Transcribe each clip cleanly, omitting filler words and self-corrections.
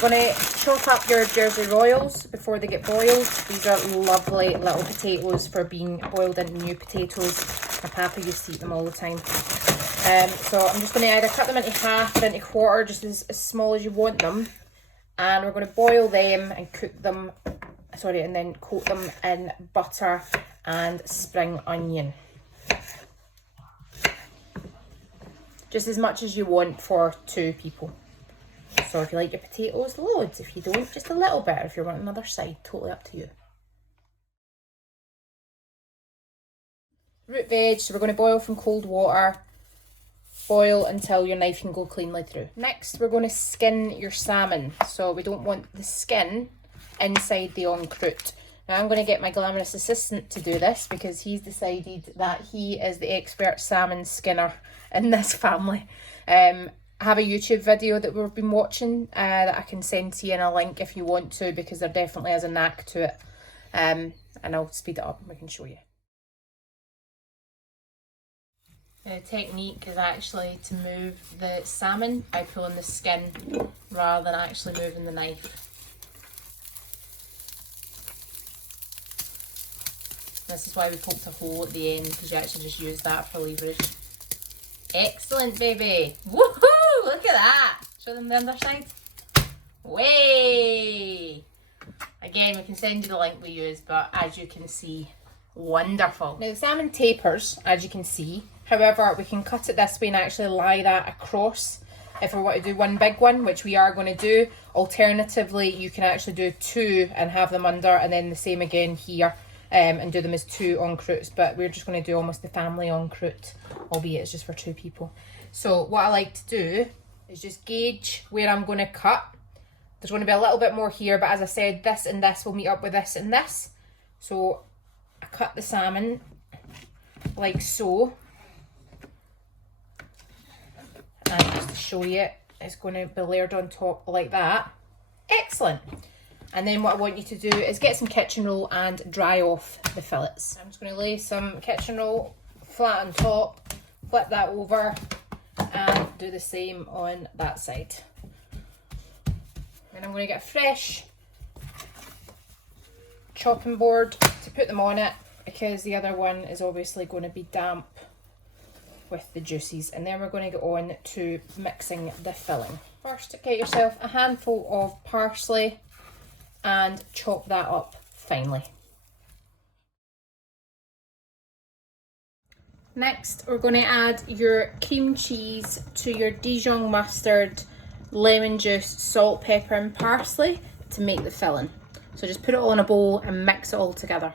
We're going to chop up your Jersey Royals before they get boiled. These are lovely little potatoes for being boiled into new potatoes. My papa used to eat them all the time. So I'm just going to either cut them into half or into quarter, just as small as you want them. And we're going to boil them and cook them, and then coat them in butter and spring onion. Just as much as you want for 2 people. So if you like your potatoes, loads. If you don't, just a little bit. If you want another side, totally up to you. Root veg, so we're going to boil from cold water. Boil until your knife can go cleanly through. Next, we're going to skin your salmon. So we don't want the skin inside the croute. Now I'm going to get my glamorous assistant to do this because he's decided that he is the expert salmon skinner in this family. I have a YouTube video that we've been watching that I can send to you in a link if you want to, because there definitely is a knack to it. And I'll speed it up and we can show you. The technique is actually to move the salmon by pulling the skin rather than actually moving the knife. This is why we poked a hole at the end, because you actually just use that for leverage. Excellent, baby! Woohoo! Look at that! Show them the underside. Way! Again, we can send you the link we use, but as you can see, wonderful. Now the salmon tapers, as you can see. However, we can cut it this way and actually lie that across if we want to do one big one, which we are going to do. Alternatively, you can actually do 2 and have them under, and then the same again here, and do them as 2 croutes. But we're just going to do almost the family croute, albeit it's just for 2 people. So what I like to do is just gauge where I'm going to cut. There's going to be a little bit more here, but as I said, this and this will meet up with this and this. So I cut the salmon like so. And just to show you, it's going to be layered on top like that. Excellent. And then what I want you to do is get some kitchen roll and dry off the fillets. I'm just going to lay some kitchen roll flat on top, flip that over, and do the same on that side. And I'm going to get a fresh chopping board to put them on it, because the other one is obviously going to be damp with the juices. And then we're going to go on to mixing the filling. First, get yourself a handful of parsley and chop that up finely. Next, we're going to add your cream cheese to your Dijon mustard, lemon juice, salt, pepper and parsley to make the filling. So just put it all in a bowl and mix it all together.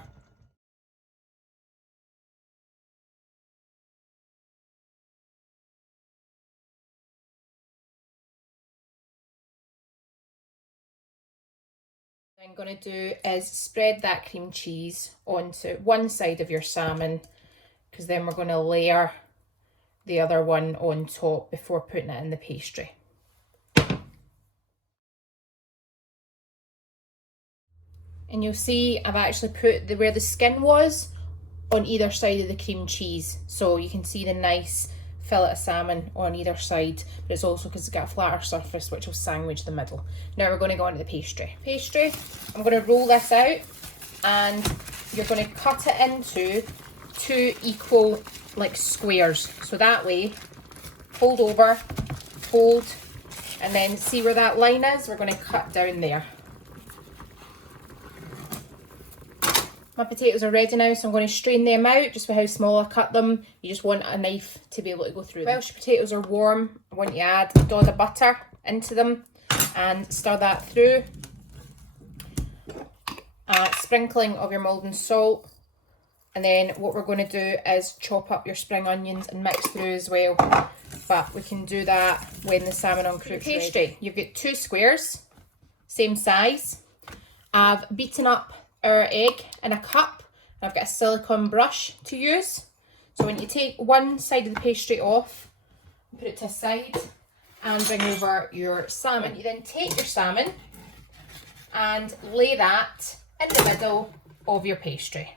What I'm going to do is spread that cream cheese onto one side of your salmon, because then we're going to layer the other one on top before putting it in the pastry. And you'll see I've actually put where the skin was on either side of the cream cheese, so you can see the nice fillet of salmon on either side, but it's also because it's got a flatter surface which will sandwich the middle. Now we're going to go on to the pastry. I'm going to roll this out, and you're going to cut it into 2 equal squares. So that way, fold over, fold, and then see where that line is? We're going to cut down there. My potatoes are ready now, so I'm going to strain them out just for how small I cut them. You just want a knife to be able to go through them. Whilst your potatoes are warm, I want you to add a dollop of butter into them and stir that through. Sprinkling of your maldon salt. And then what we're going to do is chop up your spring onions and mix through as well. But we can do that when the salmon croute is ready. You've got 2 squares, same size. I've beaten up our egg in a cup. I've got a silicone brush to use. So when you take one side of the pastry off, put it to a side and bring over your salmon. You then take your salmon and lay that in the middle of your pastry,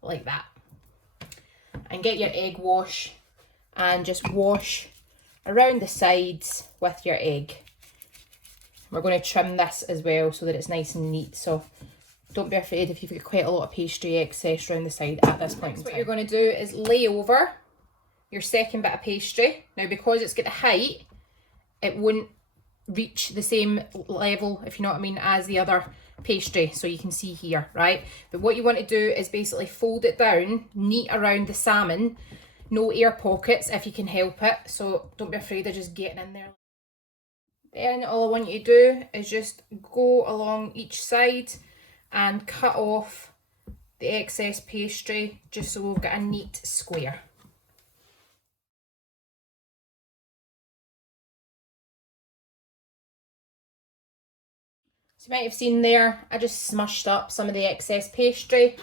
like that. And get your egg wash and just wash around the sides with your egg. We're going to trim this as well so that it's nice and neat. So don't be afraid if you've got quite a lot of pastry excess around the side at this point. What you're going to do is lay over your second bit of pastry. Now, because it's got the height, it won't reach the same level, if you know what I mean, as the other pastry. So you can see here, right? But what you want to do is basically fold it down neat around the salmon. No air pockets if you can help it. So don't be afraid of just getting in there. Then all I want you to do is just go along each side and cut off the excess pastry just so we've got a neat square. So you might have seen there, I just smushed up some of the excess pastry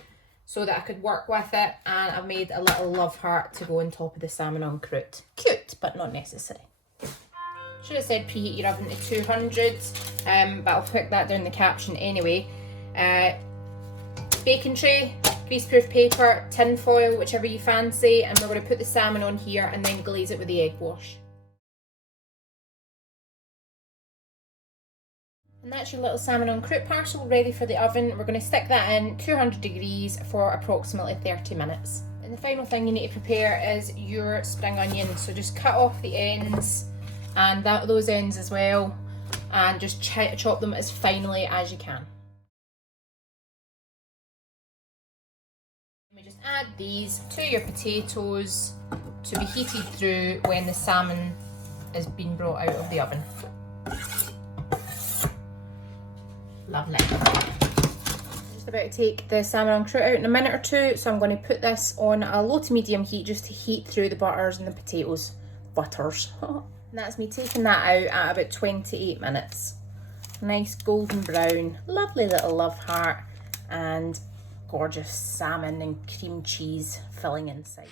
so that I could work with it, and I've made a little love heart to go on top of the salmon en croute. Cute, but not necessary. Should have said preheat your oven to 200, but I'll put that down in the caption anyway. Baking tray, greaseproof paper, tin foil, whichever you fancy, and we're going to put the salmon on here and then glaze it with the egg wash. And that's your little salmon en croute parcel ready for the oven. We're going to stick that in 200 degrees for approximately 30 minutes. And the final thing you need to prepare is your spring onions. So just cut off the ends and those ends as well, and just chop them as finely as you can. We just add these to your potatoes to be heated through when the salmon is being brought out of the oven. Lovely. I'm just about to take the salmon en croute out in a minute or two, so I'm going to put this on a low to medium heat just to heat through the butters and the potatoes. Butters. And that's me taking that out at about 28 minutes. Nice golden brown, lovely little love heart, and gorgeous salmon and cream cheese filling inside.